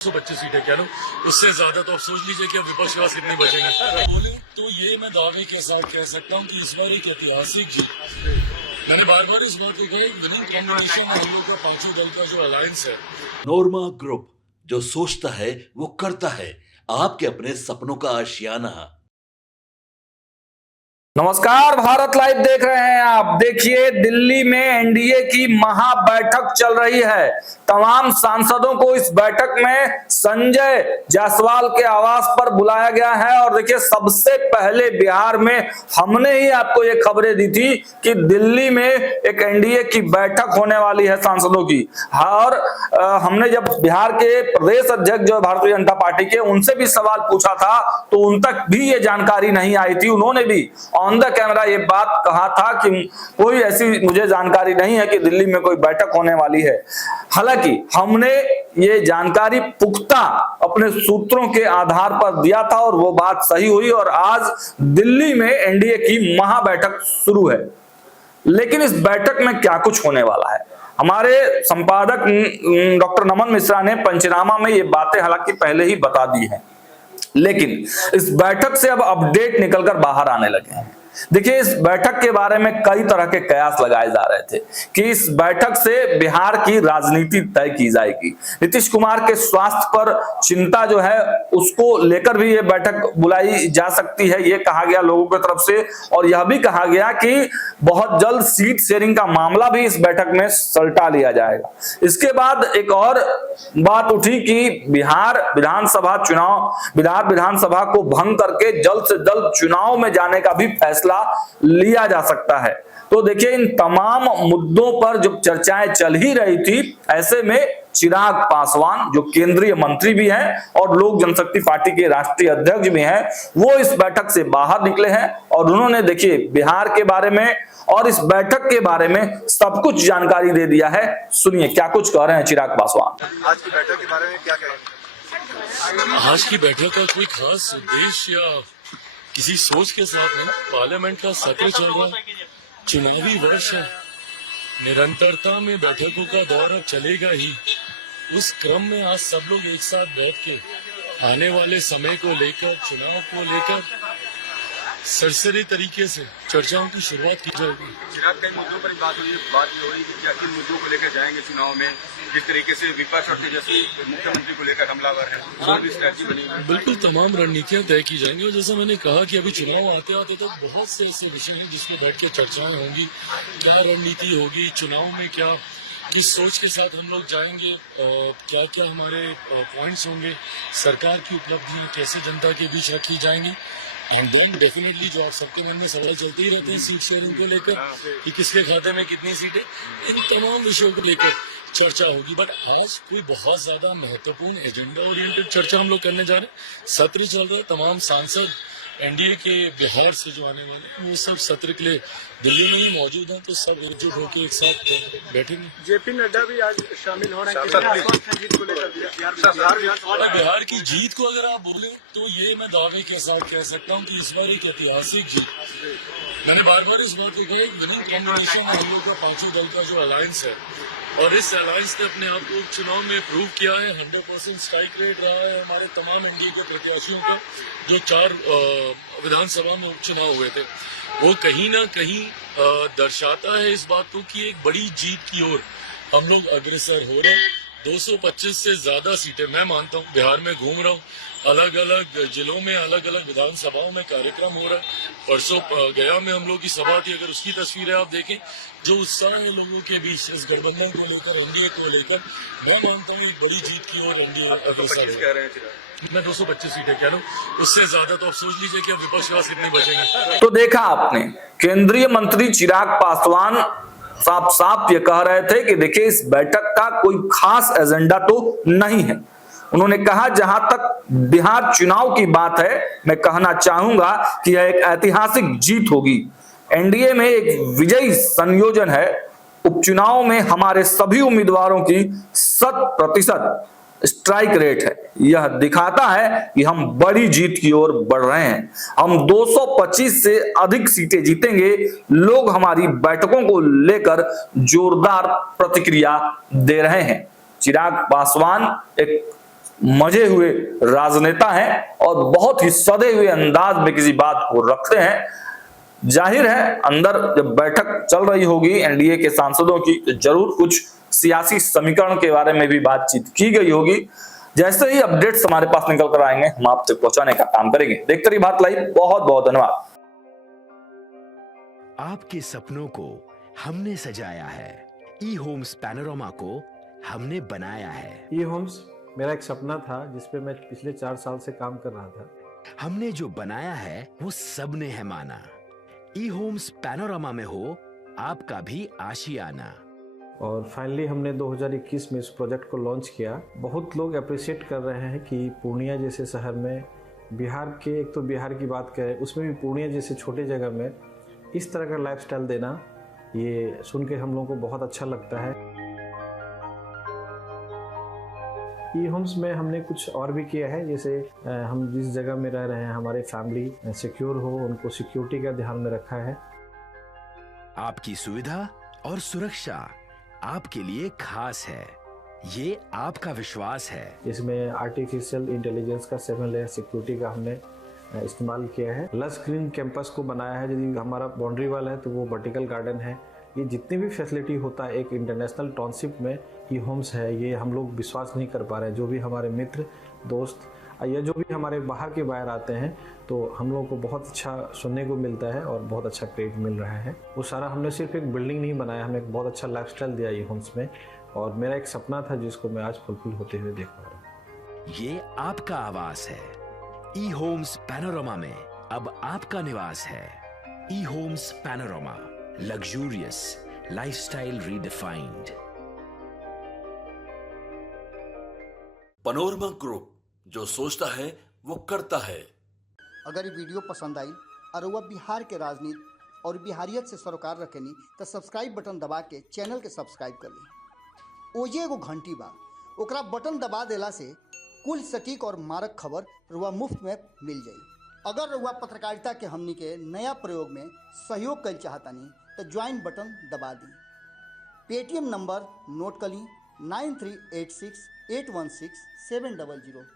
125 सीटें कह लो, उससे ज्यादा तो आप सोच लीजिए कि अब विपक्ष के पास कितनी बचेंगे। बोले तो ये मैं दावे के साथ कह सकता हूँ कि इस बार एक ऐतिहासिक जीत। मैंने बार बार इस बात को कहा, विनिंग कॉम्बिनेशन हम लोग का पांचों दल का जो अलायंस है। नोरमा ग्रुप, जो सोचता है वो करता है। आपके अपने सपनों का आशियाना। नमस्कार, भारत लाइव देख रहे हैं आप। देखिए, दिल्ली में एनडीए की महा बैठक चल रही है। तमाम सांसदों को इस बैठक में संजय जायसवाल के आवास पर बुलाया गया है। और देखिए, सबसे पहले बिहार में हमने ही आपको ये खबरें दी थी कि दिल्ली में एक एनडीए की बैठक होने वाली है सांसदों की। और हमने जब बिहार के प्रदेश अध्यक्ष जो भारतीय जनता पार्टी के, उनसे भी सवाल पूछा था तो उन तक भी ये जानकारी नहीं आई थी। उन्होंने भी ऑन द कैमरा ये बात कहा था कि कोई ऐसी मुझे जानकारी नहीं है कि दिल्ली में कोई बैठक होने वाली है। हालांकि हमने ये जानकारी पुख्ता अपने सूत्रों के आधार पर दिया था और वो बात सही हुई और आज दिल्ली में एनडीए की महा बैठक शुरू है। लेकिन इस बैठक में क्या कुछ होने वाला है, हमारे संपादक डॉक्टर नमन मिश्रा ने पंचनामा में ये बातें हालांकि पहले ही बता दी हैं, लेकिन इस बैठक से अब अपडेट निकलकर बाहर आने लगे हैं। देखिए, इस बैठक के बारे में कई तरह के कयास लगाए जा रहे थे कि इस बैठक से बिहार की राजनीति तय की जाएगी। नीतीश कुमार के स्वास्थ्य पर चिंता जो है उसको लेकर भी ये बैठक बुलाई जा सकती है, ये कहा गया लोगों की तरफ से। और यह भी कहा गया कि बहुत जल्द सीट शेयरिंग का मामला भी इस बैठक में सलटा लिया जाएगा। इसके बाद एक और बात उठी कि बिहार विधानसभा को भंग करके जल्द से जल्द चुनाव में जाने का भी फैसला लिया जा सकता है। तो देखिए, इन तमाम मुद्दों पर जब चर्चाएं चल ही रही थी, ऐसे में चिराग पासवान जो केंद्रीय मंत्री भी हैं और लोक जनशक्ति पार्टी के राष्ट्रीय अध्यक्ष भी हैं, वो इस बैठक से बाहर निकले हैं और उन्होंने देखिए बिहार के बारे में और इस बैठक के बारे में सब कुछ जानकारी दे दिया है। सुनिए क्या कुछ कह रहे हैं चिराग पासवान। आज की बैठक के बारे में क्या कहेंगे? आज की बैठक का कोई खास उद्देश्य या किसी सोच के साथ नहीं। पार्लियामेंट का सत्र चल रहा है, चुनावी वर्ष है, निरंतरता में बैठकों का दौर अब चलेगा ही। उस क्रम में आज सब लोग एक साथ बैठ के आने वाले समय को लेकर, चुनाव को लेकर सरसरी तरीके से चर्चाओं की शुरुआत की जाएगी। चिराग, कई मुद्दों पर बात हुई, बात ये हो रही कि क्या किन मुद्दों को लेकर जाएंगे चुनाव में, जिस तरीके से विपक्ष और तेजस्वी मुख्यमंत्री को लेकर हमलावर है, और भी स्ट्रैटेजी बनी हुई है। बिल्कुल तमाम रणनीतियां तय की जाएंगी और जैसा मैंने कहा कि अभी चुनाव आते आते तो बहुत से ऐसे विषय हैं जिसपे बैठ के चर्चाएं होंगी। क्या रणनीति होगी चुनाव में, क्या किस सोच के साथ हम लोग जाएंगे, क्या क्या हमारे पॉइंट्स होंगे, सरकार की उपलब्धियां कैसे जनता के बीच रखी जाएंगी। एंड देन डेफिनेटली जो आप सबके मन में सवाल चलते ही रहते हैं सीट शेयरिंग को लेकर कि किसके खाते में कितनी सीटें, इन तमाम विषयों को लेकर चर्चा होगी। बट आज कोई बहुत ज्यादा महत्वपूर्ण एजेंडा ओरिएंटेड चर्चा हम लोग करने जा रहे हैं। सत्र चल रहा है, तमाम सांसद एनडीए के बिहार से जो आने वाले हैं वो सब सत्र के लिए दिल्ली में ही मौजूद हैं, तो सब एकजुट होकर एक साथ बैठेंगे। जेपी नड्डा भी आज शामिल हो रहे हैं। बिहार की जीत को अगर आप बोले तो ये मैं दावे के साथ कह सकता हूँ कि इस बार एक ऐतिहासिक जीत। मैंने बार बार इस बात को कहा, विनिंग कॉम्बिनेशन हम लोग का पांचों दल का जो अलायंस है और इस अलायंस ने अपने आप को चुनाव में प्रूव किया है। 100% स्ट्राइक रेट रहा है हमारे तमाम एनडीए के प्रत्याशियों का। जो 4 विधानसभा में उपचुनाव हुए थे, वो कहीं ना कहीं दर्शाता है इस बात को कि एक बड़ी जीत की ओर हम लोग अग्रसर हो रहे हैं। 225 से ज्यादा सीटें मैं मानता हूँ। बिहार में घूम रहा हूँ, अलग अलग जिलों में अलग अलग विधानसभाओं में कार्यक्रम हो रहा है। परसों गया में हम लोग की सभा थी, अगर उसकी तस्वीरें आप देखें, जो उत्साह है लोगों के बीच इस गठबंधन को लेकर, एनडीए को लेकर, मैं मानता हूँ एक बड़ी जीत की ओर एनडीए अग्रसर है। मैं 225 सीटें कह लूँ, उससे ज्यादा तो आप सोच लीजिए कि अब विपक्ष के पास कितनी बचेंगे। तो देखा आपने, केंद्रीय मंत्री चिराग पासवान साफ साफ ये कह रहे थे कि देखिए, इस बैठक का कोई खास एजेंडा तो नहीं है। उन्होंने कहा, जहां तक बिहार चुनाव की बात है, मैं कहना चाहूंगा कि यह एक ऐतिहासिक जीत होगी। एनडीए में एक विजयी संयोजन है। उपचुनाव में हमारे सभी उम्मीदवारों की 100% स्ट्राइक रेट है। यह दिखाता है कि हम बड़ी जीत की ओर बढ़ रहे हैं। हम 225 से अधिक सीटें जीतेंगे। लोग हमारी बैठकों को लेकर जोरदार प्रतिक्रिया दे रहे हैं। चिराग पासवान एक मजे हुए राजनेता हैं और बहुत ही सधे हुए अंदाज में किसी बात को रखते हैं। जाहिर है अंदर जब बैठक चल रही होगी एनडीए के सांसदों की तो जरूर कुछ सियासी समीकरण के बारे में भी बातचीत की गई होगी। जैसे ही अपडेट्स हमारे पास निकल कर आएंगे हम आप तक पहुंचाने का काम करेंगे। देखते रहिए भारत लाइव। बहुत बहुत धन्यवाद। आपके सपनों को हमने सजाया है, ई होम्स पैनोरमा को हमने बनाया है। ई होम्स मेरा एक सपना था जिस पे मैं पिछले 4 साल से काम कर रहा था। हमने जो बनाया है वो सबने है माना। ई होम्स पैनोरमा में हो आपका भी आशियाना। और फाइनली हमने 2021 में इस प्रोजेक्ट को लॉन्च किया। बहुत लोग अप्रिशिएट कर रहे हैं कि पूर्णिया जैसे शहर में, बिहार के, एक तो बिहार की बात करें उसमें भी पूर्णिया जैसे छोटे जगह में इस तरह का लाइफस्टाइल देना, ये सुन के हम लोगों को बहुत अच्छा लगता है। ई होम्स में हमने कुछ और भी किया है, जैसे हम जिस जगह में रह रहे हैं हमारे फैमिली सिक्योर हो, उनको सिक्योरिटी का ध्यान में रखा है। आपकी सुविधा और सुरक्षा आपके लिए खास है, ये आपका विश्वास है। इसमें आर्टिफिशियल इंटेलिजेंस का 7 लेयर सिक्योरिटी का हमने इस्तेमाल किया है। लस ग्रीन कैंपस को बनाया है। यदि हमारा बाउंड्री वाल है तो वो वर्टिकल गार्डन है। ये जितनी भी फैसिलिटी होता है एक इंटरनेशनल टाउनशिप में ई होम्स है, ये हम लोग विश्वास नहीं कर पा रहे हैं। जो भी हमारे मित्र दोस्त या जो भी हमारे बाहर के बाहर आते हैं तो हम लोगों को बहुत अच्छा सुनने को मिलता है और बहुत अच्छा क्रेडिट मिल रहा है। वो सारा हमने सिर्फ एक बिल्डिंग नहीं बनाया, हमें एक बहुत अच्छा लाइफस्टाइल दिया ई होम्स में, और मेरा एक सपना था जिसको मैं आज फुलफिल होते हुए देख पा रहा हूँ। ये आपका आवास है। ई होम्स पैनोरमा में अब आपका निवास है। E homes Panorama, luxurious lifestyle redefined. Panorama group, जो सोचता है वो करता है। अगर ये वीडियो पसंद आई और वह बिहार के राजनीति और बिहारियत से सरोकार रखेनी तो सब्सक्राइब बटन दबा के चैनल के सब्सक्राइब कर ली। ओजे एगो घंटी बा, ओकरा बटन दबा देला से कुल सटीक और मारक खबर रुआ मुफ्त में मिल जाई। अगर रुआ पत्रकारिता के हमनी के नया प्रयोग में सहयोग कर चाहतानी तो ज्वाइन बटन दबा दी। पेटीएम नंबर नोट कर ली 9386 816 700।